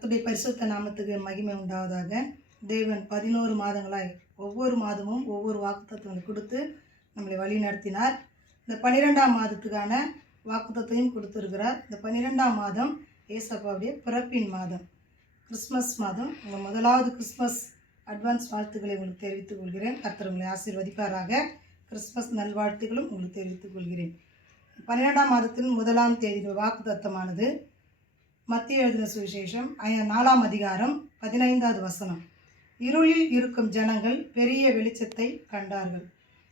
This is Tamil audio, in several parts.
கர்த்தருடைய பரிசுத்த நாமத்துக்கு மகிமை உண்டாவதாக. தேவன் 11 மாதங்களாய் ஒவ்வொரு மாதமும் ஒவ்வொரு வாக்குத்தத்தங்களை கொடுத்து நம்மளை வழி நடத்தினார். இந்த 12ஆம் மாதத்துக்கான வாக்குத்தத்தையும் கொடுத்துருக்கிறார். இந்த 12ஆம் மாதம் ஏசப்பாவுடைய பிறப்பின் மாதம், கிறிஸ்மஸ் மாதம். உங்கள் முதலாவது கிறிஸ்மஸ் அட்வான்ஸ் வாழ்த்துக்களை உங்களுக்கு தெரிவித்துக் கொள்கிறேன். கர்த்தர் உங்களை ஆசீர்வதிப்பாராக. கிறிஸ்மஸ் நல்வாழ்த்துக்களும் உங்களுக்கு தெரிவித்துக் கொள்கிறேன். 12ஆம் மாதத்தின் 1ஆம் தேதி வாக்குத்தத்தமானது மத்திய எழுதின சுவிசேஷம் 4ஆம் அதிகாரம் 15வது வசனம். இருளில் இருக்கும் ஜனங்கள் பெரிய வெளிச்சத்தை கண்டார்கள்,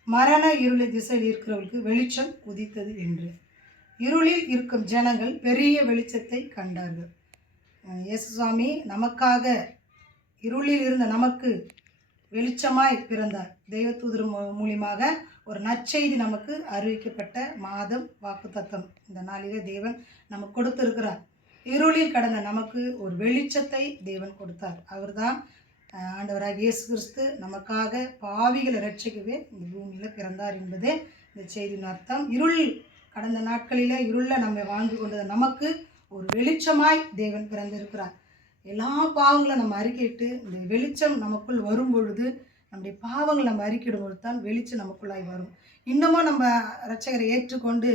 மரண இருளின் திசையில் இருக்கிறவர்களுக்கு வெளிச்சம் உதித்தது என்று. இருளில் இருக்கும் ஜனங்கள் பெரிய வெளிச்சத்தை கண்டார்கள். இயேசு சுவாமி நமக்காக இருளில் இருந்த நமக்கு வெளிச்சமாய் பிறந்தார். தெய்வதூதர் மூலியமாக ஒரு நற்செய்தி நமக்கு அறிவிக்கப்பட்ட மாதம் வாக்குத்தத்தம். இந்த நாளிலே தேவன் நமக்கு கொடுத்திருக்கிறார். இருளில் கடந்த நமக்கு ஒரு வெளிச்சத்தை தேவன் கொடுத்தார். அவர்தான் ஆண்டவராக இயேசு கிறிஸ்து நமக்காக பாவிகளை ரட்சிக்கவே இந்த பூமியில் பிறந்தார் என்பதே இந்த செய்தியின் அர்த்தம். இருள் கடந்த நாட்களில் இருளில் நம்ம வாழ்ந்து கொண்டது நமக்கு ஒரு வெளிச்சமாய் தேவன் பிறந்திருக்கிறார். எல்லா பாவங்களும் நம்ம அறிக்கையிட்டு இந்த வெளிச்சம் நமக்குள் வரும் பொழுது, நம்முடைய பாவங்களை நம்ம அறிக்கையிடும் பொழுது தான் வெளிச்சம் நமக்குள்ளாய் வரும். இன்னமும் நம்ம இரட்சகரை ஏற்றுக்கொண்டு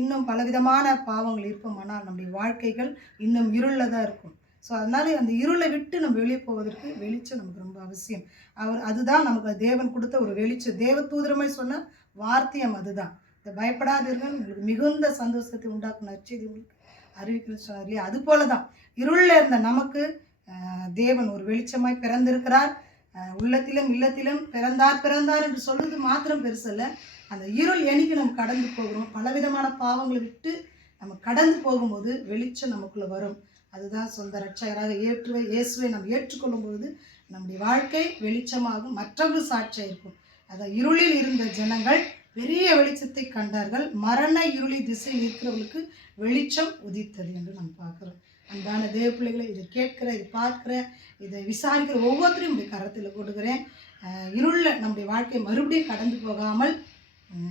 இன்னும் பலவிதமான பாவங்கள் இருப்போமானால் நம்முடைய வாழ்க்கைகள் இன்னும் இருளில் தான் இருக்கும். ஸோ அதனால அந்த இருளை விட்டு நம்ம வெளியே போவதற்கு வெளிச்சம் நமக்கு ரொம்ப அவசியம். அதுதான் நமக்கு தேவன் கொடுத்த ஒரு வெளிச்சம். தேவதூதரமாய் சொன்ன வார்த்தையம் அதுதான். இந்த பயப்படாதீர்கள், உங்களுக்கு மிகுந்த சந்தோஷத்தை உண்டாக்கும் நற்செய்தி உங்களுக்கு அறிவிக்கிறது சொன்னார் இல்லையா? அது போல தான் இருளில் இருந்த நமக்கு தேவன் ஒரு வெளிச்சமாய் பிறந்திருக்கிறார். உள்ளத்திலும் இல்லத்திலும் பிறந்தார் என்று சொல்வது மாத்திரம் பெருசல்ல. அந்த இருள் என்னைக்கு நம்ம கடந்து போகிறோம், பலவிதமான பாவங்களை விட்டு நம்ம கடந்து போகும்போது வெளிச்சம் நமக்குள்ளே வரும். அதுதான் சொந்த இரட்சகராக இயேசுவை நம்ம ஏற்றுக்கொள்ளும் பொழுது நம்முடைய வாழ்க்கை வெளிச்சமாகும், மற்றவர்கள் சாட்சியாக இருக்கும். அதான் இருளில் இருந்த ஜனங்கள் பெரிய வெளிச்சத்தை கண்டார்கள், மரண இருளி திசையில் இருக்கிறவர்களுக்கு வெளிச்சம் உதித்தது என்று நம்ம பார்க்குறோம். அன்பான தேவ பிள்ளைகளை, இதை கேட்கிற, இதை பார்க்குற, இதை விசாரிக்கிற ஒவ்வொருத்தரையும் இப்படி கரத்தில் கொடுக்குறேன். இருளில் நம்முடைய வாழ்க்கை மறுபடியும் கடந்து போகாமல்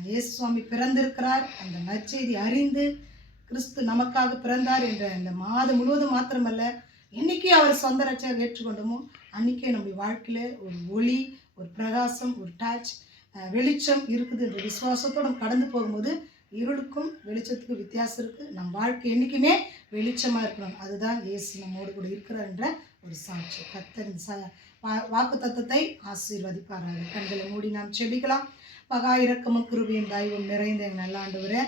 இயேசு சுவாமி பிறந்திருக்கிறார், அந்த நற்செய்தி அறிந்து கிறிஸ்து நமக்காக பிறந்தார் என்ற இந்த மாதம் முழுவதும் மாத்திரமல்ல, என்றைக்கே அவர் சொந்த ரட்சகர் ஏற்றுக்கொண்டோமோ அன்றைக்கே நம்முடைய வாழ்க்கையில் ஒரு ஒளி, ஒரு பிரகாசம், ஒரு டச், வெளிச்சம் இருக்குது என்ற விசுவாசத்தோடு கடந்து போகும்போது இருளுக்கும் வெளிச்சத்துக்கும் வித்தியாசம் இருக்குது. நம் வாழ்க்கை என்றைக்குமே வெளிச்சமாக இருக்கணும். அதுதான் இயேசு நம்மோடு கூட இருக்கிறார் என்ற ஒரு சாட்சி. கர்த்தரின் வாக்கு தத்தத்தை ஆசீர்வதிப்பார்கள். கண்களை மூடி நாம் செபிக்கலாம். மகா இரக்கமும் கிருபையும் தயவும் நிறைந்த எங்கள் நல்ல ஆண்டவரே,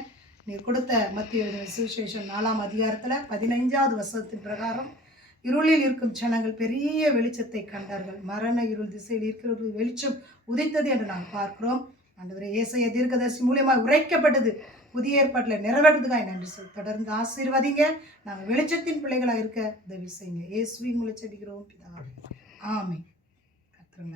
நீர் கொடுத்த மத்திய எழுதின சுவிசேஷம் 4ஆம் அதிகாரத்தில் 15வது வசனத்தின் பிரகாரம் இருளில் இருக்கும் ஜனங்கள் பெரிய வெளிச்சத்தை கண்டார்கள், மரண இருள் திசையில் இருக்கிறவர்கள் வெளிச்சம் உதித்தது என்று நாம் பார்க்கிறோம். ஆண்டவரே, ஏசாயா தீர்க்கதரிசி மூலியமாக உரைக்கப்பட்டது புதிய ஏற்பாட்டில் நிறைவேறதுக்காக நன்றி சொல். தொடர்ந்து ஆசீர்வதிங்க. நாங்கள் வெளிச்சத்தின் பிள்ளைகளாக இருக்க உதவி செய்யுங்க. இயேசுவின் மூலம் செபிக்கிறோம் பிதாவே, ஆமென். கர்த்தர்